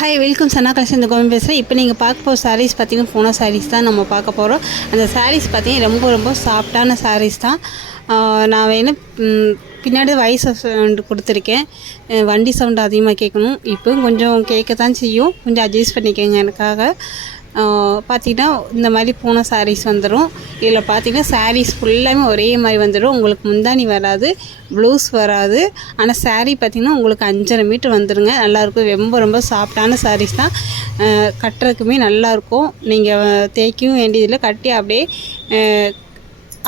Hi welcome chana collection இந்த கோவிந்த் பேசுகிறேன். இப்போ நீங்கள் பார்க்க போகிற சாரீஸ் பார்த்தீங்கன்னா பூனா சாரீஸ் தான் நம்ம பார்க்க போகிறோம். அந்த சாரீஸ் பார்த்தீங்கன்னா ரொம்ப சாஃப்டான சாரீஸ் தான். நான் வேணும் பின்னாடி வாய்ஸ் சவுண்டு கொடுத்துருக்கேன். வண்டி சவுண்டு அதிகமாக கேட்கணும். இப்போ கொஞ்சம் கேட்க தான் செய்யும், கொஞ்சம் அட்ஜஸ்ட் பண்ணிக்கோங்க எனக்காக. பார்த்திங்கன்னா இந்த மாதிரி பூனை சாரீஸ் வந்துடும். இதில் பார்த்திங்கன்னா சாரீஸ் ஃபுல்லாமே ஒரே மாதிரி வந்துடும். உங்களுக்கு முந்தானி வராது, ப்ளவுஸ் வராது. ஆனால் சாரீ பார்த்திங்கன்னா உங்களுக்கு 5.5 மீட்டர் வந்துடுங்க. நல்லாயிருக்கும். ரொம்ப சாஃப்டான சாரீஸ் தான். கட்டுறதுக்குமே நல்லாயிருக்கும். நீங்கள் தேய்க்கவும் வேண்டியதில்லை. கட்டி அப்படியே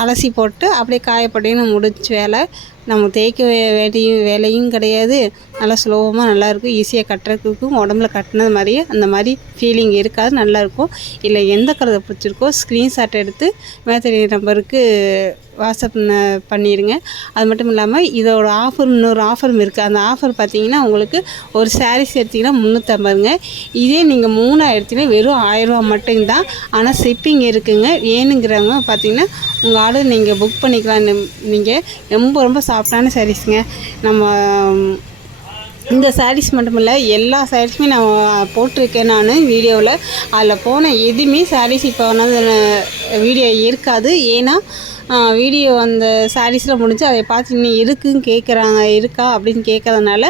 அலசி போட்டு அப்படியே காயப்பட்டின்னு முடிஞ்ச வேலை. நம்ம தேய்க்க வேண்டிய வேலையும் கிடையாது. நல்லா ஸ்லோவமாக நல்லாயிருக்கும். ஈஸியாக கட்டுறதுக்கும் உடம்புல கட்டினது மாதிரியே அந்த மாதிரி ஃபீலிங் இருக்காது. நல்லாயிருக்கும். இல்லை எந்த கலரை பிடிச்சிருக்கோ ஸ்க்ரீன்ஷாட் எடுத்து மேத்தடி நம்பருக்கு வாட்ஸ்அப் பண்ணிடுங்க. அது மட்டும் இல்லாமல் இதோட இன்னொரு ஆஃபரும் இருக்குது. அந்த ஆஃபர் பார்த்திங்கன்னா உங்களுக்கு ஒரு சாரீஸ் எடுத்திங்கன்னா 350ங்க. இதே நீங்கள் 3 எடுத்திங்கன்னா வெறும் 1000 ரூபா மட்டும்தான். ஆனால் ஷிப்பிங் இருக்குதுங்க. வேணுங்கிறவங்க பார்த்திங்கன்னா உங்கள் ஆர்டர் நீங்கள் புக் பண்ணிக்கலாம். நீங்கள் ரொம்ப சாஃப்டான சாரீஸுங்க. நம்ம இந்த சாரீஸ் மட்டும் இல்லை, எல்லா சாரீஸுமே நான் போட்டிருக்கேன். நான் வீடியோவில் அதில் போன எதுவுமே சாரீஸ் இப்போ வீடியோ இருக்காது. ஏன்னா வீடியோ அந்த சாரீஸில் முடிஞ்சு அதை பார்த்து இன்னும் இருக்கா அப்படின்னு கேட்குறதுனால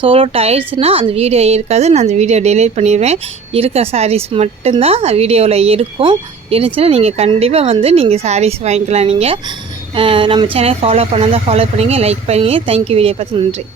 சோலோட் ஆயிடுச்சுன்னா அந்த வீடியோ இருக்காது. நான் அந்த வீடியோ டெலீட் பண்ணிடுவேன். இருக்க சாரீஸ் மட்டும்தான் வீடியோவில் இருக்கும். இருந்துச்சுன்னா நீங்கள் கண்டிப்பாக நீங்கள் சாரீஸ் வாங்கிக்கலாம். நீங்கள் நம்ம சேனல் ஃபாலோ பண்ணால் ஃபாலோ பண்ணுங்கள், லைக் பண்ணுங்கள். தேங்க்யூ. வீடியோ பார்த்து நன்றி.